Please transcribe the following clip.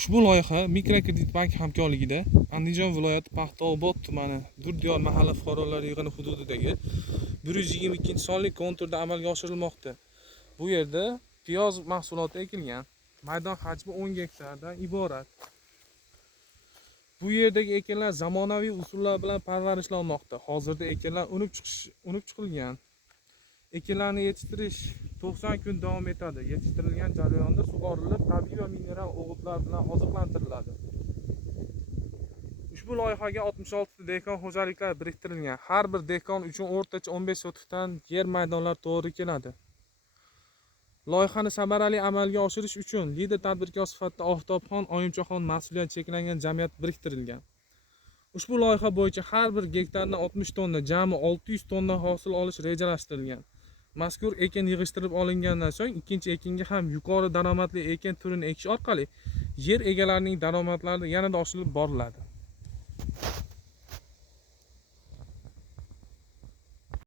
Ushbu loyiha Mikrokredit bank hamkorligida Andijon viloyati Paxtaobod tumani Durdiyor mahalla fuqarolar yig'ini hududidagi 122-sonli konturda amalga oshirilmoqda. Bu yerda piyoz mahsuloti ekilgan. Maydon hajmi 10 gektardan iborat. Bu yerdagi ekinlar zamonaviy usullar bilan parvarishlanmoqda. Hozirda ekinlar unib chiqilgan. Ekinlarni yetishtirish 90 kun davom etadi. Yetishtirilgan jarayonda sug'orilib, tabiiy va mineral o'g'itlar bilan oziqlantiriladi. Ushbu loyihaga 66 dehqon xo'jaliklari biriktirilgan. Har bir dehqon uchun o'rtacha 15 sotikdan yer maydonlar to'g'ri keladi. Loyihani samarali amalga oshirish uchun lider tadbirkor sifatida Oftobxon Oyimchaxon mas'uliyati cheklangan jamiyat biriktirilgan. Ushbu loyiha bo'yicha har bir gektardan 60 tonna, jami 600 tonna hosil olish rejalashtirilgan. Mazkur ekin yig'ishtirib olingandan so'ng ikkinchi ekinga ham yuqori daromadli ekin turini ekish orqali yer egalarining daromadlari yanada oshirib boriladi.